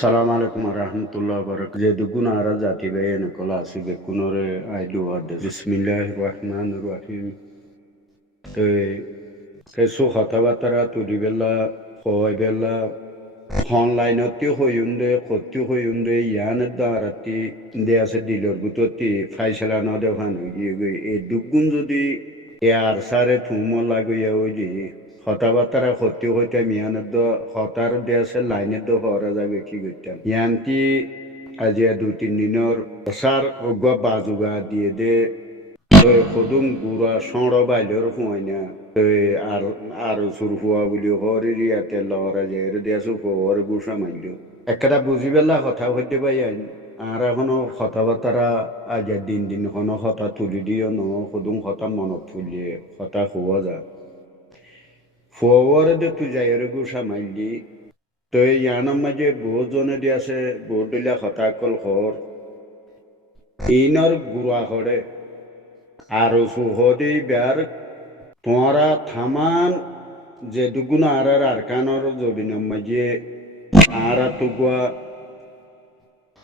Assalamu alaikum warahmatullahi wabarakatuh. Je duguna ara zati bayan kola sibe kunore aidu wad. Bismillahirrahmanirrahim. Te kesu khatabatara tu dibella khoy bella online otti hoyunde khotti hoyunde yan darati inde ase dilor gutoti faisala na de hanu e dugun jodi yar sare thumo lagu yaoji কথাবার্তা সত্যি হইতে মিয়ানের হতার দেশে লাইনের হরা যাবে কি করতাম ইয়ান্তি আজি 2-3 দিনের সার অজ্ঞা বাজুগা দিয়ে দে সদুম গুড়া সড় বাইলের হুঁয়াই না আর আর সুর হুয়া বলি হরে রিয়াতে লহরা যায় দেশ হরে গুসা মাইল একটা বুঝি পেলা কথা হইতে পাই আর এখনো কথাবার্তা আজ দিন এখনো হতা তুলি দিও ন সদুম হতা মনত তুলিয়ে হতা হওয়া যায় ফোয়ারে তুই যাই গুসা মাইলি তো ইয়ানার মাঝে বহুত জনে দিয়ে আছে বহুত দিলা হতাকল হর ইনর গুড়া হরে আর সুহদি বের তোমরা থামান যে দুগুণ আর কানর জবিনের মাঝে আর তুগুয়া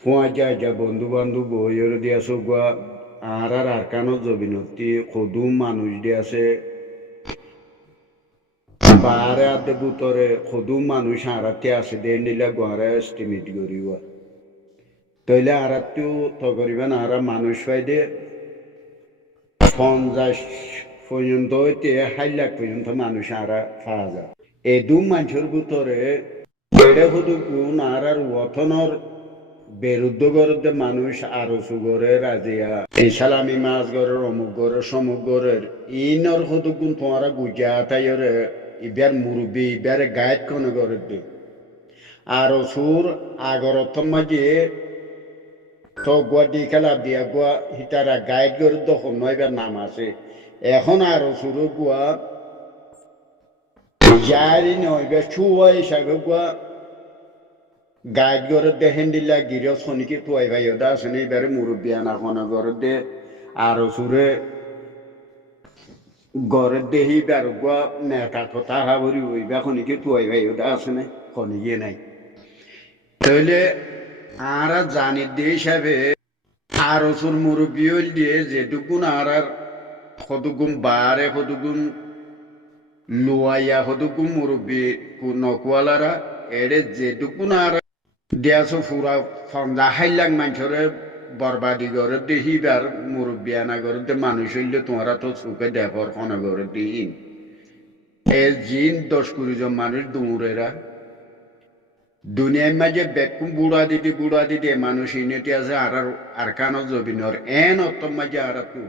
ফুয়া যা বন্ধু বান্ধব বইয়ের দিয়ে আসো গুয়া আর কানর জবিনতি সদু মানুষ দিয়ে আছে বারে আদে বুতরে সদু মানুষ আরাতে আছে দে নিলে গোয়ারে এস্টিমেট করিব তইলে আরাতেও তো করিবেন আর মানুষ পাইদে 50 পর্যন্ত হইতে 1 লাখ পর্যন্ত মানুষ আরা পাওয়া যায় এই দু মানুষের ভিতরে এড়ে শুধু গুণ আর ওথনর বিরুদ্ধ গড়ে মানুষ আরো সুগরে রাজিয়া এই সালামি মাছ গড়ের অমুক গড়ের সমুক গড়ের ইনর শুধু গুণ তোমারা গুজা তাইরে ইবার মুরব্বী ইবার গাইড কোনে গড়ে দে আরো সুর আগর মাঝে তো গুয়া দি খেলা দিয়া গুয়া হিতারা গাইড করে তখন নয়বার নাম আছে এখন আরো শুরু গুয়া যারি নয়বার ছুয়া হিসাবে গুয়া গাইড করে দেখেন দিলা গির শনিকে তুয়াই ভাই ওটা আছে না এবারে মুরব্বী আনা কোনে করে দে আরো সুরে গড়ে দেহি বার গুয়া নেতা কথা হাবরি ওইবা খনিকে তুয়াই ভাই ওটা আছে না খনিকে নাই তাহলে আর জানি দিয়ে হিসাবে আরো সুর মুরব্বী হইল দিয়ে যেটুকুন আর কতগুণ বারে কতগুণ লোয়াইয়া কতগুণ মুরব্বী নকুয়ালারা এড়ে যেটুকুন আর দেয়াছো ফুরা 50 লাখ মানুষরে বরবাদি করে দেহিবার মুরব্বী আনা করে দে মানুষ হইলে তোমরা তো চোখে দেখর খনে করে দিন এ জিন 10-20 জন মানুষ দৌড়েরা দুনিয়ার মাঝে বেকুম বুড়া দিদি মানুষ ইনেটি আছে আর কানো জবিনর এন অত্তম মাঝে আর তু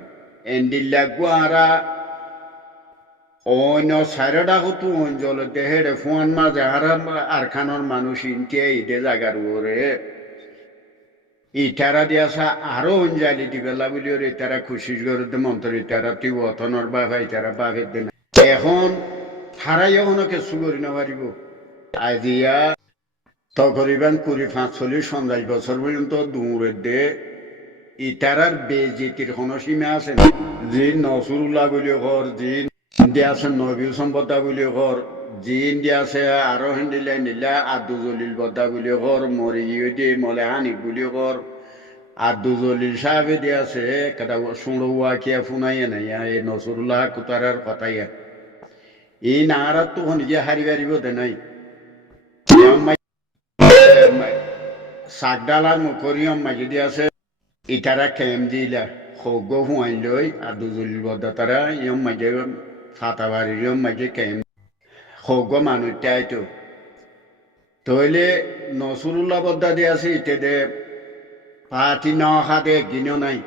এন্ডিল্লাগু আরা অন্য সাইরডা হতু অঞ্চল দেহেরে ফোন মাঝে আর খানোর মানুষ ইনকে ইদে জাগার ওরে ইটারা দিয়াছা আরো অঞ্জালি দিবেলা বলি ওর ইতারা খুশি করে মন্ত্র ইতারা তুই অথনর বাবা ইতারা বাপের দেন এখন হারাই এখনো কিছু করি না পারিব আজিয়া তকরিবান 45-50 বছর পর্যন্ত দূরে দে ইটারার বেজিতির কোনো সীমা আছে না জিন নসরুল্লাহ বলি ঘর জিন দিয়ে আছে নবী সম্পদা বলি ঘর জিন দিয়ে আছে আরো হিন্দিলাই নিলা আদু জলিল বদ্দা বলি ঘর মরি গিয়ে দিয়ে মলে হানি বলি ঘর আদু জলিল সাহেবে দিয়ে আছে কাটা শুনড়ুয়া কিয়া ফুনাইয়া নাই এই নসরুল্লাহ কুতারার কথাইয়া এই নাহারা তো নিজে হারি বাড়িব দে নাই সাগডালার মুখরিয়ম মাঝে দিয়ে আছে ইটারা খেম দিলা সৌগ হুঁয়াই লৈ আর দুজলির বদ্দা তারা ইয়ম মাঝে ফাতাবাড়ির ইয়ম মাঝে খেম সৌগ মানুষটা আইতো তইলে নসরুল্লাহ বদ্দা দিয়ে আছে ইতে দে পাতি নহা দে একদিনও নাই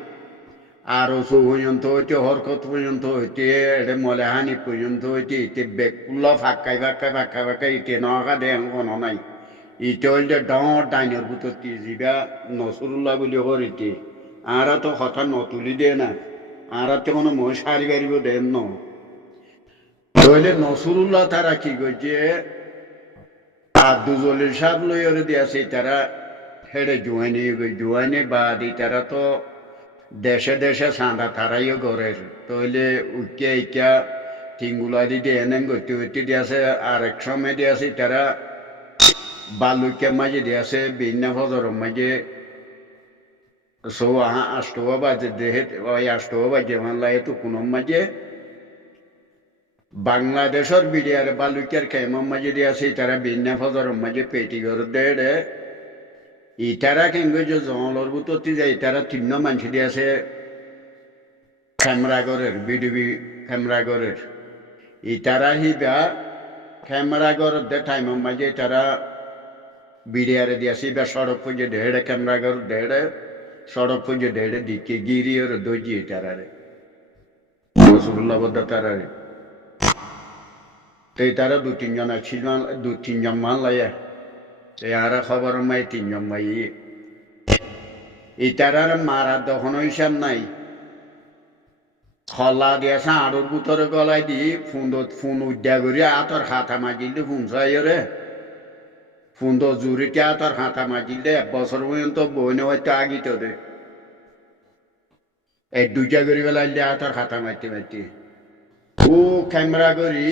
আরো পর্যন্ত হইতে হরকত পর্যন্ত হইতে এটা মলেহানি পর্যন্ত হইতে ইতে বেকুল্লা ফাঁকাই ইতে নহা দে কোনো নাই ইতে হইলে ডাঙর ডাইনের ভিতর যিবা নসরুল্লাহ বুলি করিতে আরা তো কথা নতুলি দে না আরা তো কোনো মই সারি বাড়িব দেন ন তইলে নসরুল্লাহ তারা কি করছে আব্দুজলিল সাহেব লই ওরে দিয়েছে তারা হেড়ে জুয়াইনি বাদ তারা তো দেশে দেশে চাঁদা তারাইও গড়ের তইলে উঠিয়া ইকা টিঙ্গুলা দি দিয়ে এনে গতি দিয়েছে আর এক সময় দিয়েছে তারা বালুকে মাঝে দিয়েছে বিনা ফজর মাঝে সো আষ্টবা বাজে দেহে ওই আষ্টবা বাজে মানলাই তো কোনো মাঝে বাংলাদেশের বিডিয়ার বালুকের কেমন মাঝে দিয়েছে তারা বিনা ফজর মাঝে পেটি করে দেড়ে ইটারা কিন্তু যে জঙ্গলের ভিতরতে যায় তারা তিন্ন মানুষ দিয়েছে খেমরাগরের বিডিবি খেমরাগরের ইটারা হিবা খেমরাগর দে টাইম মাঝে তারা বিডিয়ারে দিয়েছে বা সড়ক পুজো দেড়ে খেমরাগর দেড়ে সড়ক পুজো দেড়ে দিকে গিরিয়র দজি তারারে রসুল্লাহ বদ্ধ তারারে তো তারা দু তিনজন মান লাইয়া আর খবর মাই তিনজন মাই ইটারার মারা দহন হিসাব নাই খলা দিয়েছে আড়ুর ভিতরে গলায় দি ফোন উদ্যা করি আতর খাতা মাজিল ফোন চাইরে ফোন জুড়িতে আতর খাতা মাজিল দে 1 বছর পর্যন্ত বইনে হয়তো আগিত দে এই দুইটা করি বেলা আতর খাতা মারতে মারতে ও ক্যামেরা করি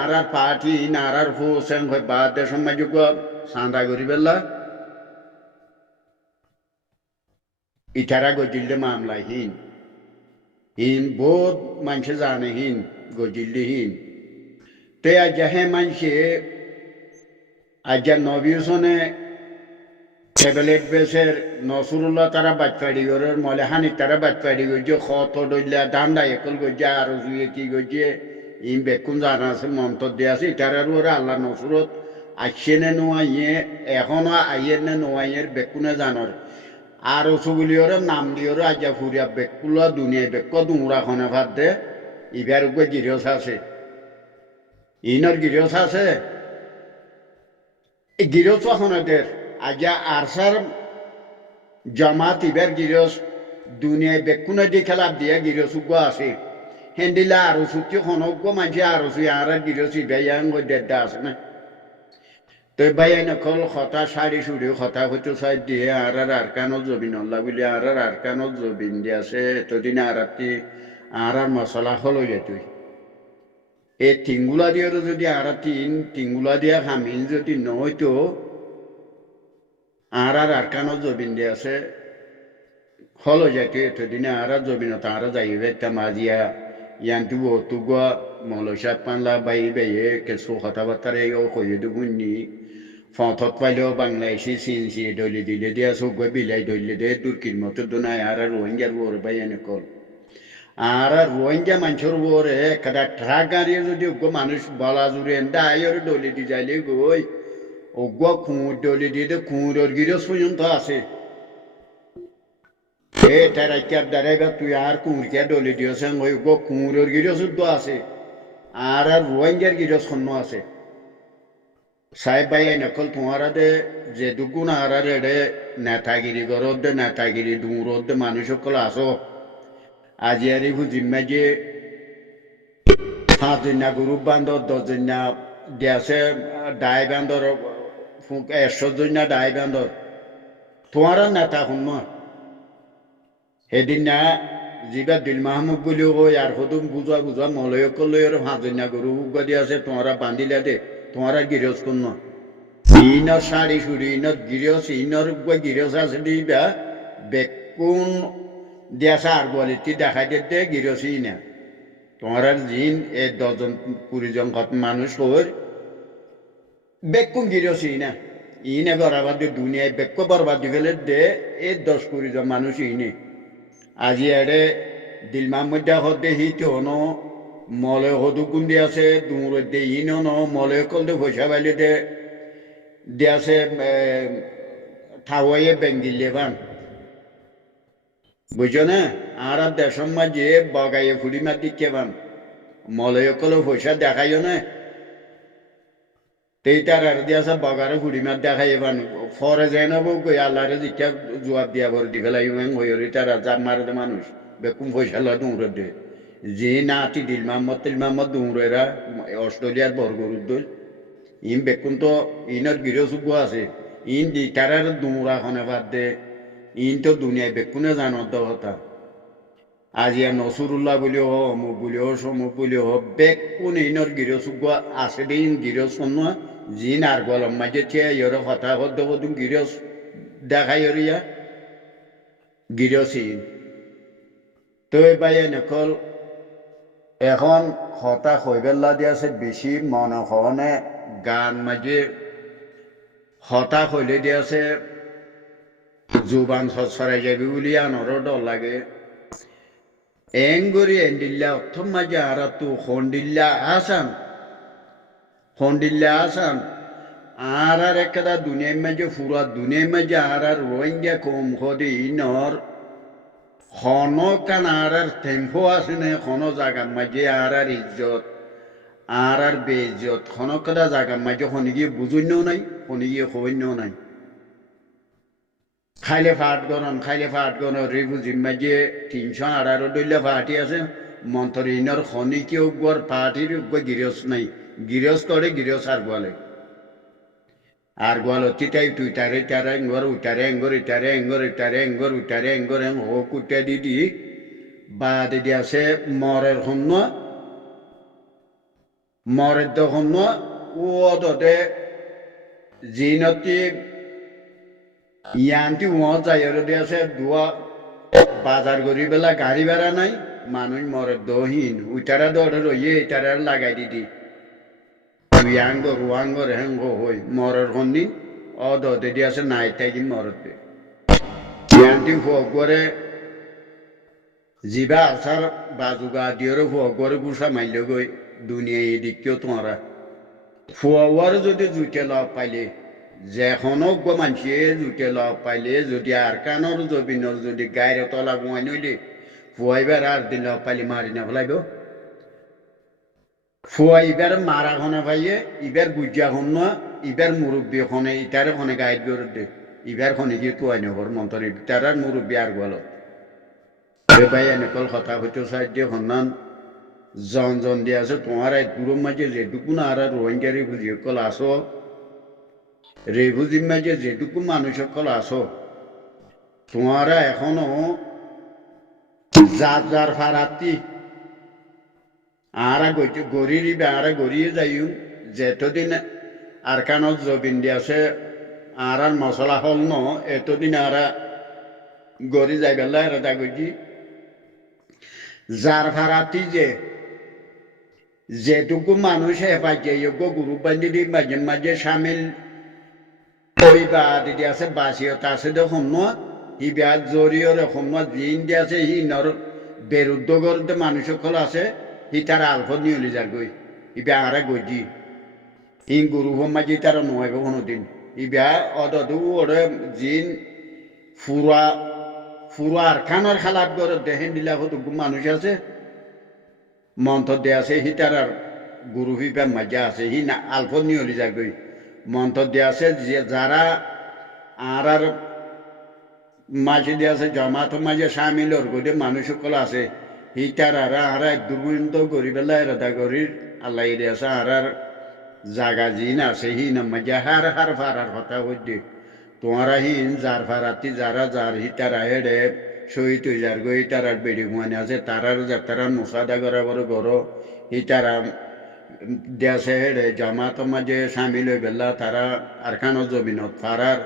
আর পার্টি নারার হোসেন হয় বাদ সময় যোগ্য সান্দা করি বেলা ইটারা গজিল্লে মামলা হিন বহুত মানুষে জানে গজিল্লে তে আজ হে মানুষে আজ নবী হোসেনে ট্যাবলেট বেসের নসরুল্লাহ তারা বাচ্চাড়ি করে মলে হানি তারা বাচ্চাড়ি গজে খত ডইলা দান্ডা একল গজে আর জুয়ে কি গজে বেকুন জানা আছে মন্তর দিয়ে আছে ইটারার ওরা আল্লাহ নসরত আসছে নে নোয়াইয়ে এখনো আইয়ের নে নোয়াইয়ের বেকুনে জানর আর ওসগুলিওর নাম দিওর আজা ফুরিয়া বেকুলা দুনিয়ায় বেক দুমরা খনে ভাত দে ইবার উপরে গিরিয়স আছে ইনর গিরিয়স আছে এই গিরিয়স খনেদের আজা আরসার জামাত ইবার গিরিয়স দুনিয়ায় বেকুনে দি খেলা দিয়া গিরিয়স উগ আছে হেন্দিলা আর সুতি খনক মাঝে আর সুই আর গিরিয়স ইবাইয়াং দেদা আছে না তো ভাই নকল কথা সারি সুরি কথা হইতো সাই দিয়ে আর কানো জবিন আল্লাহ বলি আর কানো জবিন দিয়েছে এতদিন আর মশলা হলো যেত এই টিঙ্গুলা দিয়ে যদি আর টিঙ্গুলা দিয়া হামিল যদি নহইতো আর কানো জবিন দিয়েছে হলো যেত এতদিনে আর জবিনত আর যাইবে মাজিয়া ইয়ান্টু তুগুয়া মলসা পানলা বাই বেয়ে কেসো কথাবার্তার এই কয়ে দেবুনি ফথত পাইলেও বাংলাদেশি চিনছি দলি দিলে দিয়া চোখ বিলাই দলি দে তুর্কির মতো দোনায় আর রোহিঙ্গার বোর বাই এনেকল আর রোহিঙ্গা মানুষের বোরে একটা ট্রাক গাড়িয়ে যদি মানুষ বলা জুড়ে দায়ের দলি দি যাইলে গই কুঁড় দলি দিয়ে কুঁড়ের গিরস পর্যন্ত আছে টেরাইকার দ্বারা তুই আর কুঁড়কে দলি দিয়েছেন ওই কুঁড়ের গিরস আছে আর রোহিঙ্গার গিরস খন্ন আছে সাহেব ভাই নকল তোমারা দে যে দুগুণ আর রে নেতাগিরি গরদ দে নেতাগিরি দূরদ দে মানুষ সকল আসো আজি আর জিম্মা যে 5 দিন গ্রুপ বান্ধব 10 দিন দিয়েছে ডাই বান্ধর 100 জন ডাই বান্ধর তোমারা নেতা শুন সেদিন না যিবা দিল মাহমুদ বুলিও কই আর সদুম বুজা মলয় করলে 5 দিন গরু দিয়েছে তোমারা বান্ধিলে দে তোমারা গিরস কোন ইনর শাড়ি সুরি ইনর গিরস ইনর গিরস আছে দিবা বেকুন দিয়াছে আর বলিতি দেখাই দে গিরসই না তোমার জিন 10 জন 20 জন মানুষ হর বেকুন গিরসই না ইনে বরাবাদ দুনিয়ায় বেক বরবাদ গেলে দে 10-20 জন মানুষ ইনে আজি এড়ে দিল মাহমুদ হতে হিত হনো মলয় হদু কুন্দি আছে দুমুর দে ইনো ন মলয় কল দে পয়সা বাইলে দে দিয়াছে ঠাওয়াইয়ে বেঙ্গিলে বান বুঝছো না আর দেশের মাঝে বগাইয়ে ফুড়ি মার দিকে বান মলয় কল পয়সা দেখাইও না তেই তার আর দিয়াছে বগারে ফুড়ি মার দেখাই বান ফরে যায় না বউ কই আল্লাহরে জিজ্ঞা জবাব দিয়া বলে দি ফেলাই হইরি তারা যার মারে দে মানুষ বেকুম পয়সা লা দুমুর দে যে নাতি দিল মাহমদ দুমরেরা অস্ট্রেলিয়ার বর্গরুদ ইন বেকুন তো ইনর গিরসুগ আছে ইন দি তারার দুমরা খনে বাদ দে ইন তো দুনিয়ায় বেকুনে জানত কথা আজিয়া নসুরুল্লাহ বলিও অমুক বলিও সমুক বলিও বেকুন ইনর গিরসুগ আছে দে ইন গিরস জিন আর গলম মাঝে থিয়া ইয়র কথা হদ্দ হদু গিরস দেখাই ইয়া গিরসিন তো বাইয়ে নকল এখন হতা হইবেল্লা দিয়াছে বেশি মনে হনে গান মাঝে হতা হইলে দিয়াছে জুবান সরাই যাবে বলি আনরও ডর লাগে এঙ্গরি এন্ডিল্লা অথম মাঝে আরা তু হন্ডিল্লা আসান আর একটা দুনিয়ার মাঝে ফুরা দুনিয়ার মাঝে আর রোহিঙ্গা কম হদে ইনর হন কান আর টেম্পো আছে না হন জায়গার মাঝে আর ইজ্জত আর বেইজ্জত হন কটা জায়গার মাঝে হনি গিয়ে বুঝুন্যও নাই হনি গিয়ে হইন্যও নাই খাইলে ফাট গরন রিফুজির মাঝে 318 দলীয় পার্টি আছে মন্ত্রী ইনর হনি কি উগ্র পার্টির উগ্র গিরস নাই গিরস করে গিরস আর গোয়াল তিতাই টুইটারে তারা ইটারে হো কুটা দিদি বা দিদি আছে মরের দহন্ন ও দতে জিনতি ইয়ান্তি ও যাই আছে দুয়া বাজার করি বেলা গাড়ি ভাড়া নাই মানুষ মরের দহীন উইটারা দরে রইয়ে ইটারে লাগাই দিদি রুয়াঙ্গর হেঙ্গ হই মরের হন্দি অদতে দি আছে নাই থাকি মরতে ইয়ান্তি ফগরে জিবা আসার বাজুগা দিয়েরও ফগরে গুসা মাইল গই দুনিয়া এদিকেও তোমরা ফুয়ার যদি জুটে লগ পাইলে যেখনো মানসিয়ে জুটে লগ পাইলে যদি আর কানর জবিনর যদি গায়ের তলা বমাই নইলে ফুয়াইবার আর দিন লগ পাইলে মারি না ফেলাইব ফুয়া ইবার মারা খনে পাইয়ে ইবার গুজিয়া খন ইবার মুরব্বী খনে ইটারে খনে গাইড করে দে ইবার খনে গিয়ে তুয়াই নগর মন্ত্রী তারার মুরব্বী আর গল ভাই এনেকল কথা হইতে সাহায্য হন্নান জন দিয়ে আছে তোমার দূরের মাঝে যেটুকু না আর রোহিঙ্গা রেফুজি সকল আসো রেফুজির মাঝে যেটুকু মানুষ সকল আসো তোমারা এখনো যার ফারাতি আরা গড়িয়ে গড়িয়ে যাইও যেতদিন আর কানত জবিন দিয়ে আছে আর মশলা হল ন এতদিন আরা গড়ি যাই বেলা এরা দাগি যার ফারাতি যেটুকু মানুষ হেফাজে যোগ্য গুরু বান্ধি দি মাঝে মাঝে সামিল ওই বা দিদি আছে বাসিয়ত আছে দেখুন হি বিয়াত জরিয়র জিন দিয়ে আছে হি নর বেরুদ্ধ করতে মানুষ সকল আছে হি তার আলফ নিয়লি যার গই ইবা আরা গজি হি গুরু মাঝে তারা নয় কোনোদিন ইবা অদু ওরে জিন ফুরা আর খানার খালাপ করে দেখেন দিলা কতটুকু মানুষ আছে মন্ত্র দিয়ে আছে হি তার গুরু হিবা মাঝে আছে হি না আলফ নিয়লি যার গই মন্ত্র দিয়ে আছে যারা আর মাঝে দিয়ে আছে জমাত মাঝে সামিলর গদে মানুষ সকল আছে হিটার আর দুর্বন্ত করি বেলা এরা করি আল্লাহ দিয়ে আছে আর জাগা জিন আছে হি না মাঝে হার ফারার কথা হইতে তোমারা হিন যার ফারাতি যার হিটার হেডে শহীদ হয়ে যার গো হিটার বেড়ি ঘুমানে আছে তারার যাত্রার মুসাদা করা বড় গরো হিটারা দেশে হেডে জামাত মাঝে সামিল হয়ে বেলা তারা আর কানো জমিনত ফারার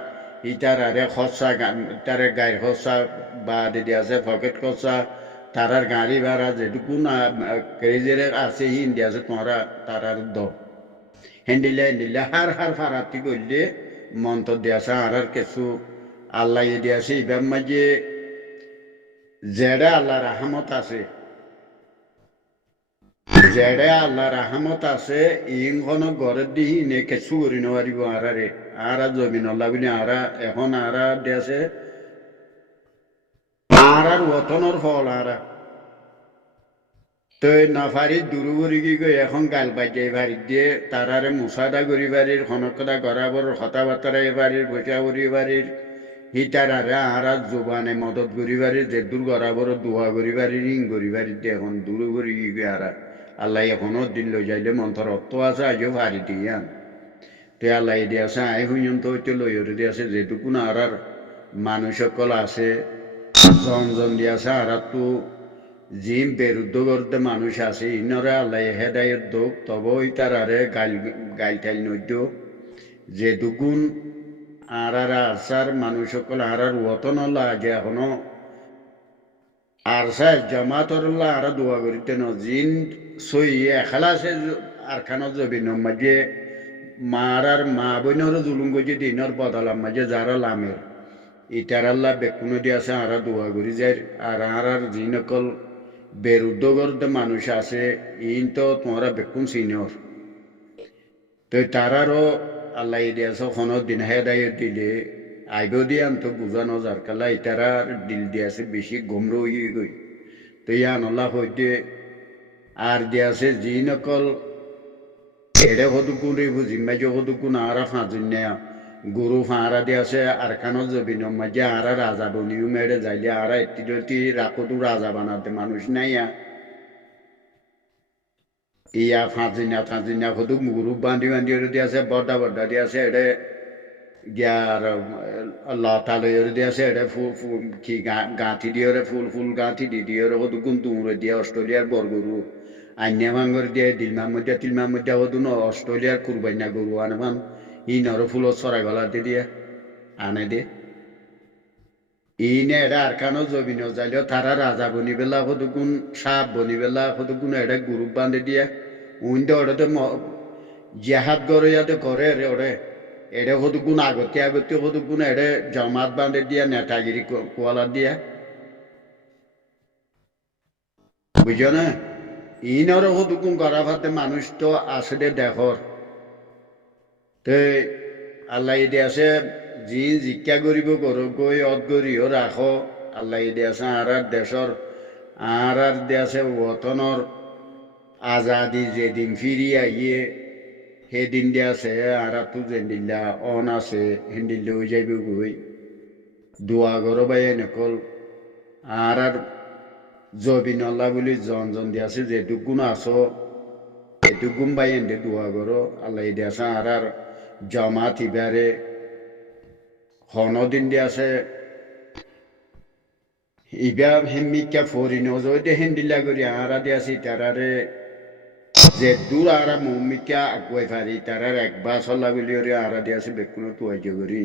ইটার আরে খরচা তারে গাড়ির খরচা বা দিদি আছে পকেট খরচা তারার গাড়ি ভাড়া যেটুকু না কেজিরে আছে হিন্দি আছে তোমরা তারার হেন্ডিলে হার ফারাতি করলে মন্ত্র দিয়েছে আর কিছু আল্লাহ দিয়েছে এবার মাঝে জেডে আল্লাহ রাহমত আছে ইখন ঘরের দিহি নে কিছু করি নোৱাৰিব আর জমি নলা বুলি এখন দিয়েছে আর ওতনের ফল তো নাফারি দূর করি কি গই এখন গাল বাজাই বাড়ি দিয়ে তারারে মুসাদা করি বাড়ির খনকদা গড়াবর কথাবার্তা বাড়ির বসা করি বাড়ির হিটার আর জোবানে মদত করি বাড়ির যে দূর গড়াবর দোয়া করি বাড়ির রিং করি বাড়ির দিয়ে এখন দূর করি কি গই আল্লাহ এখনো দিন লই যাইলে মন্ত্র অর্থ আছে আজও ভারি দিয়ে তে আল্লাহ দিয়ে আছে আই হুইন তো হইতে লই দিয়ে আছে যেটুকু না আর মানুষ সকল আছে জন দিয়ে আছে আর তো জিম বেরুদ্ধ করতে মানুষ আছে ইনরে আল্লাহ হেদায়ত দোক তবে তার আরে গাইল টাইল নদ্য যে দুগুণ আর আরসার মানুষ সকল আর ওতন আগে এখনো আরসায় জামাতরল্লাহ আর দোয়া করিতে ন জিন সই এখালাসে আর খানো জবিন মাঝে মারার মা বইনর জুলুম গজি দিনর বদলাম মাঝে যারা লামের ইটার আল্লাহ বেকুনো দিয়ে আছে আর দোয়া করি যায় আর জিন অকল বেরুদ্ধগর মানুষ আছে ইন তো তোমরা বেকুন সিনিয়র তো তারারও আল্লাহ দিয়াছ খনো দিন হেদায়ত দিলে আইব দিয়ে আনতো বুঝানো যার কালা ইতারা দিল দিয়াছে বেশি গমরো হয়ে গই তো ইয়ান আল্লাহ হইতে আর দিয়াছে যি নকল এড়ে হদুকুন রে বুঝি মাঝে হদুকুন আরা ফাঁজুন্যা গরু ফাঁড়া দিয়াছে আর কানো জবিন মাঝে আরা রাজা বনিও মেরে যাইলে আরা এটি রাখতো রাজা বানাতে মানুষ নাইয়া ইয়া ফাঁজিনা হদু গরু বান্ধি দিয়াছে বড্ডা দিয়াছে এড়ে গিয়ার লতা লইরে দিয়াছে এড়ে ফুল কি গাঁথি দিয়ে ফুল গাঁথি দিয়ে হদু গুন তুমরে দিয়ে অস্ট্রেলিয়ার বরগরু আইনা ভাঙ্গর দিয়ে তিলমার মধ্যে হদু ন অস্ট্রেলিয়ার কুরবাইনা গরু আনবান ই নর ফুলত চড়াই গলাতে দিয়ে আনে দিয়ে ইনে এড়ে আর কানো জবিন যাইলেও তারা রাজা বনি বেলা হদুগুন সাপ বনি বেলা হদুগুন এড়ে গরু বান্ধে দিয়ে উইন্ডে ওড়ে জেহাদ গড়ে যাতে করে রে ওরে এড়ে হদুগুন আগতে হদুগুন এড়ে জমাত বান্ধে দিয়া নেতাগিরি কোয়ালা দিয়া বুঝো না ইনর হদুগুন করা ভাতে মানুষ তো আসলে দেখর তে আল্লাহ ইদে আছে যি জিজ্ঞা করিব গর গৈ অত গরিও রাখ আল্লাহ ইদে আছে আর দেশর আর দেশে ওতনর আজাদি যেদিন ফিরি আইয়ে সেদিন দিয়ে আছে আর তো যেদিল্লা অন আছে সেদিল্লা হয়ে যাইব গই দোয়া গর বাই নকল আর জবিন আল্লাহ বলি জন দিয়ে আছে যেটু গুণ আছো এটু গুম বাই এনে দোয়া গর আল্লাহ ইদে আছে আর জমাত ইবারে হনদিন দিয়ে আছে ইবা হেমিকা ফরিন যদি হেন্দিলা করি আরা দিয়ে আছে তারারে যে দূর আরা মৌমিকা আগুয়াই ফারি তারার একবার চল্লা বলি আরা দিয়ে আছে বেকুনো তো করি